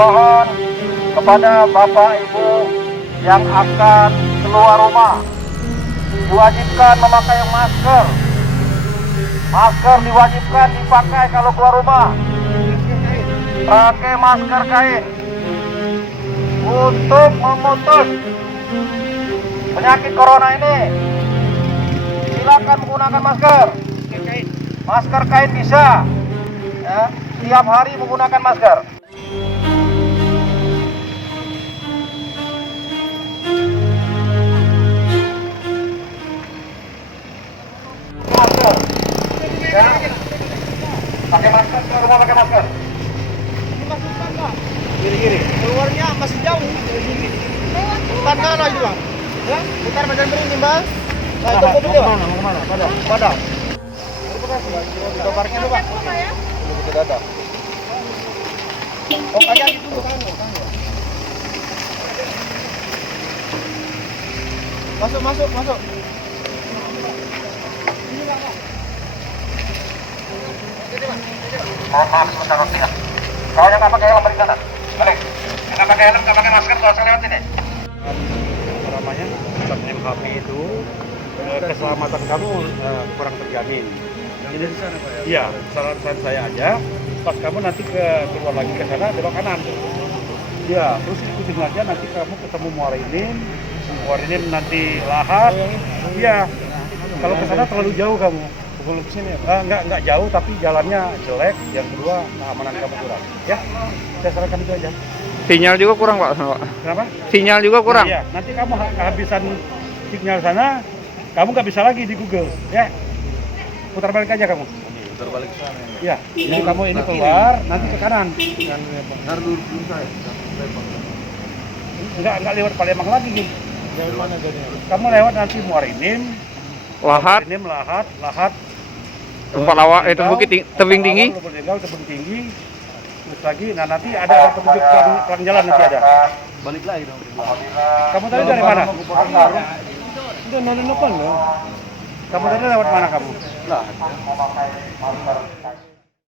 Dimohon kepada Bapak Ibu yang akan keluar rumah diwajibkan memakai masker. Masker diwajibkan dipakai kalau keluar rumah. Pakai masker kain untuk memutus penyakit corona ini. Silakan menggunakan masker. Masker kain bisa. Ya, tiap hari menggunakan masker. Masker. Ya. Pakai masker, keluar rumah pakai masker. Kiri-kiri. Keluarnya masih jauh. Putar kanan itu, Bang. Ya, putar badan ini, Bang. Nah, itu mobil dia, Bang. Kemana? Padang. Kita parkir dulu, Pak. Dulu kita datang. Oh, kayak gitu bukan. Masuk. Mohon maaf sebentar waktunya. Kalau yang nggak pakai helm balik sana. Balik. Yang nggak pakai helm, nggak pakai masker, langsung lewat sini. Apa namanya, tentang MHP itu keselamatan kamu kurang terjamin. Jadi iya, saran saya aja, pas kamu nanti keluar lagi ke sana belok kanan. Iya, terus ikutin aja nanti kamu ketemu Muarinim nanti Lahat. Iya, kalau ke sana terlalu jauh kamu. Belum kesini ya? Nggak jauh, tapi jalannya jelek. Yang kedua, keamanan kamu kurang. Ya, saya sarankan itu aja. Sinyal juga kurang, Pak. Kenapa? Sinyal juga kurang. Iya, nanti kamu kehabisan sinyal sana, kamu nggak bisa lagi di Google. Ya, putar balik aja kamu. Putar balik ke sana. Iya, jadi kamu ini keluar, nanti ke kanan. Dulu saya. Nggak lewat Palembang lagi, gitu. Lewat mana jadinya? Kamu lewat nanti Muarinim, Lahat, Lahat. tempat lawak itu bukit tebing tinggi. Tebing tinggi. Terus lagi, nah nanti ada petunjuk pelang jalan nanti ada. Balik lagi dong. Kamu tadi dari mana? Udah nonton depan loh. Kamu tadi lewat mana kamu? Lah.